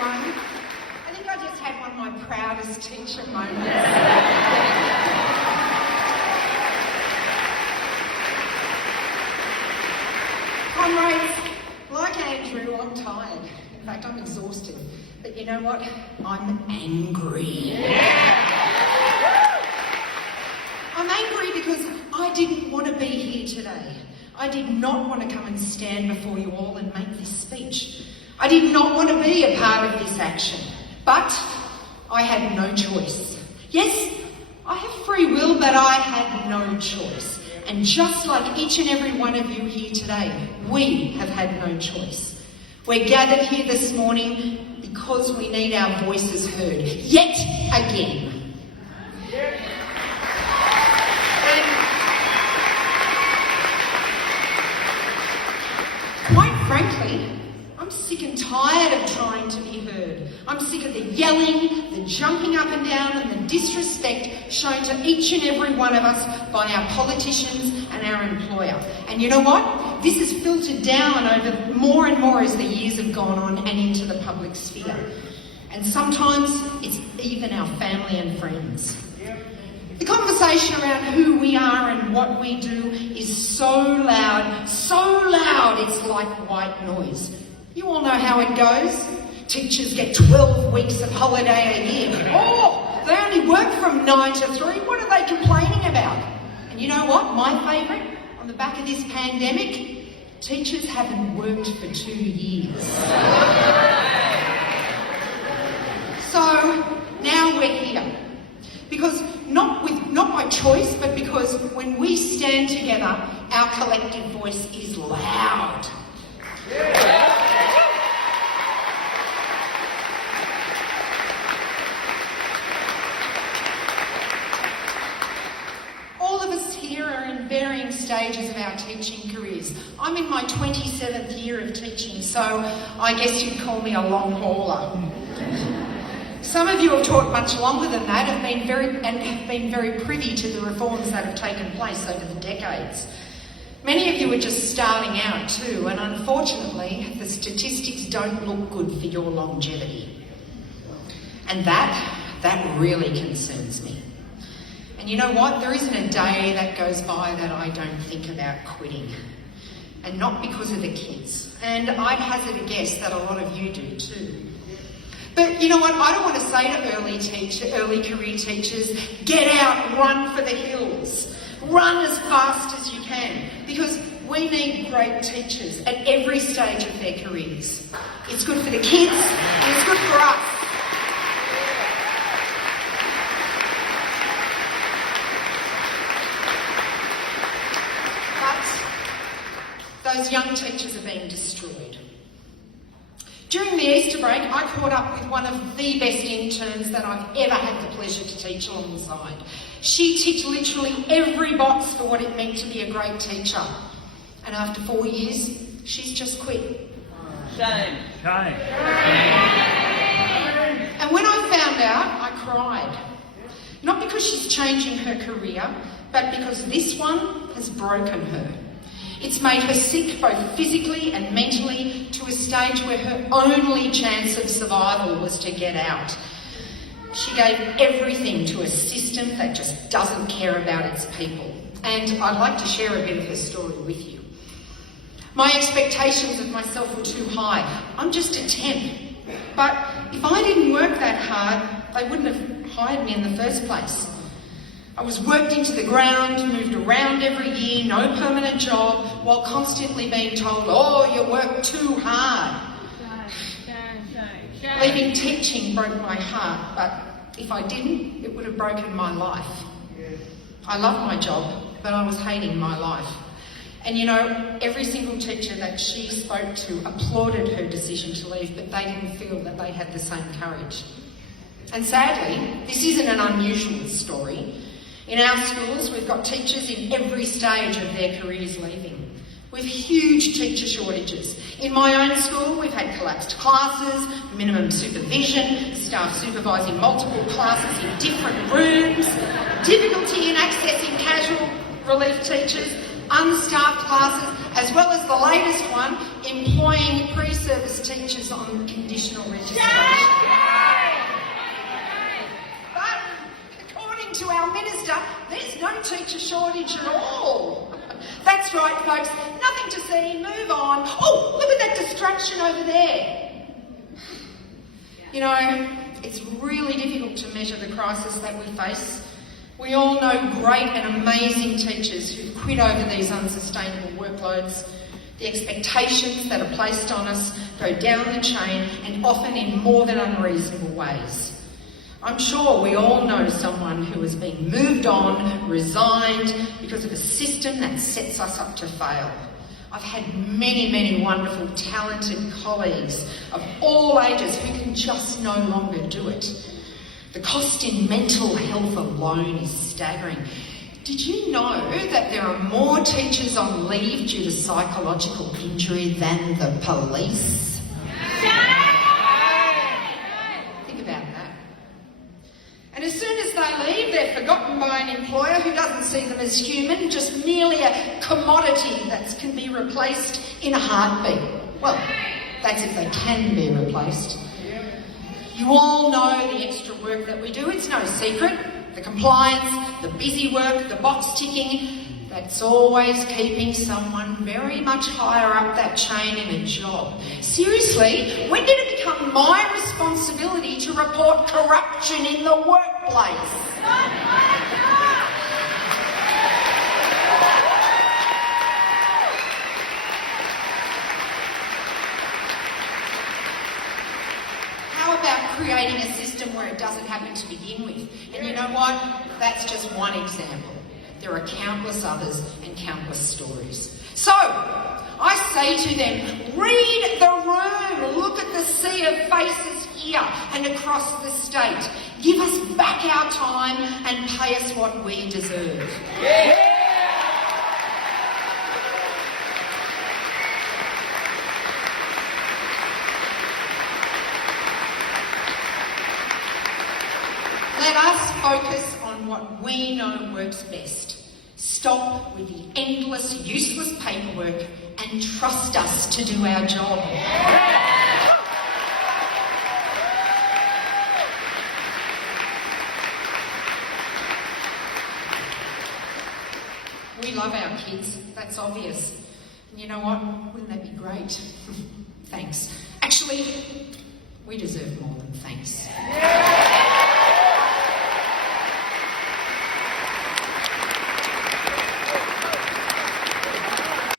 everyone. I think I just had one of my proudest teacher moments. Comrades, like Andrew, I'm tired. In fact, I'm exhausted. But you know what? I'm angry. I'm angry because I didn't want to be here today. I did not want to come and stand before you all and make this speech. I did not want to be a part of this action. But I had no choice. Yes, I have free will, but I had no choice. And just like each and every one of you here today, we have had no choice. We're gathered here this morning because we need our voices heard, yet again. And quite frankly, I'm sick and tired of trying to be heard. I'm sick of the yelling, the jumping up and down and the disrespect shown to each and every one of us by our politicians and our employer. And you know what? This has filtered down over more and more as the years have gone on and into the public sphere. And sometimes it's even our family and friends. The conversation around who we are and what we do is so loud, it's like white noise. You all know how it goes. Teachers get 12 weeks of holiday a year. Oh, they only work from 9 to 3. What are they complaining about? And you know what? My favourite, on the back of this pandemic, teachers haven't worked for 2 years. So now we're here. Because not by choice, but because when we stand together, our collective voice is loud. All of us here are in varying stages of our teaching careers. I'm in my 27th year of teaching, so I guess you'd call me a long hauler. Some of you have taught much longer than that, have been very privy to the reforms that have taken place over the decades. Many of you are just starting out too, and unfortunately, the statistics don't look good for your longevity. And that really concerns me. And you know what? There isn't a day that goes by that I don't think about quitting. And not because of the kids. And I'd hazard a guess that a lot of you do too. But you know what? I don't want to say to early career teachers, get out, run for the hills. Run as fast as you can. Because we need great teachers at every stage of their careers. It's good for the kids and it's good for us. But those young teachers are being destroyed. During the Easter break, I caught up with one of the best interns that I've ever had the pleasure to teach alongside. She ticked literally every box for what it meant to be a great teacher. And after 4 years, she's just quit. Shame. And when I found out, I cried. Not because she's changing her career, but because this one has broken her. It's made her sick both physically and mentally to a stage where her only chance of survival was to get out. She gave everything to a system that just doesn't care about its people. And I'd like to share a bit of her story with you. My expectations of myself were too high. I'm just a temp. But if I didn't work that hard, they wouldn't have hired me in the first place. I was worked into the ground, moved around every year, no permanent job, while constantly being told, oh, you work too hard. Leaving teaching broke my heart, but if I didn't, it would have broken my life. I loved my job, but I was hating my life. And you know, every single teacher that she spoke to applauded her decision to leave, but they didn't feel that they had the same courage. And sadly, this isn't an unusual story. In our schools, we've got teachers in every stage of their careers leaving. We've huge teacher shortages. In my own school, we've had collapsed classes, minimum supervision, staff supervising multiple classes in different rooms, difficulty in accessing casual relief teachers, unstaffed classes, as well as the latest one, employing pre-service teachers on conditional registration. semester, there's no teacher shortage at all. That's right, folks. Nothing to see. Move on. Oh, look at that distraction over there. You know, it's really difficult to measure the crisis that we face. We all know great and amazing teachers who've quit over these unsustainable workloads. The expectations that are placed on us go down the chain and often in more than unreasonable ways. I'm sure we all know someone who has been moved on, resigned, because of a system that sets us up to fail. I've had many wonderful, talented colleagues of all ages who can just no longer do it. The cost in mental health alone is staggering. Did you know that there are more teachers on leave due to psychological injury than the police? Think about that. And as soon as they leave, they're forgotten by an employer who doesn't see them as human, just merely a commodity that can be replaced in a heartbeat. Well, that's if they can be replaced. You all know the extra work that we do. It's no secret. The compliance, the busy work, the box ticking, that's always keeping someone very much higher up that chain in a job. Seriously, when did it become my responsibility to report corruption in the workplace? How about creating a system where it doesn't happen to begin with? And you know what? That's just one example. There are countless others and countless stories. So, I say to them, read the room. Look at the sea of faces here and across the state. Give us back our time and pay us what we deserve. Yeah. Let us focus on what we know works best. Stop with the endless, useless paperwork and trust us to do our job. We love our kids, that's obvious. And you know what? Wouldn't that be great? Thanks. Actually, we deserve more than thanks.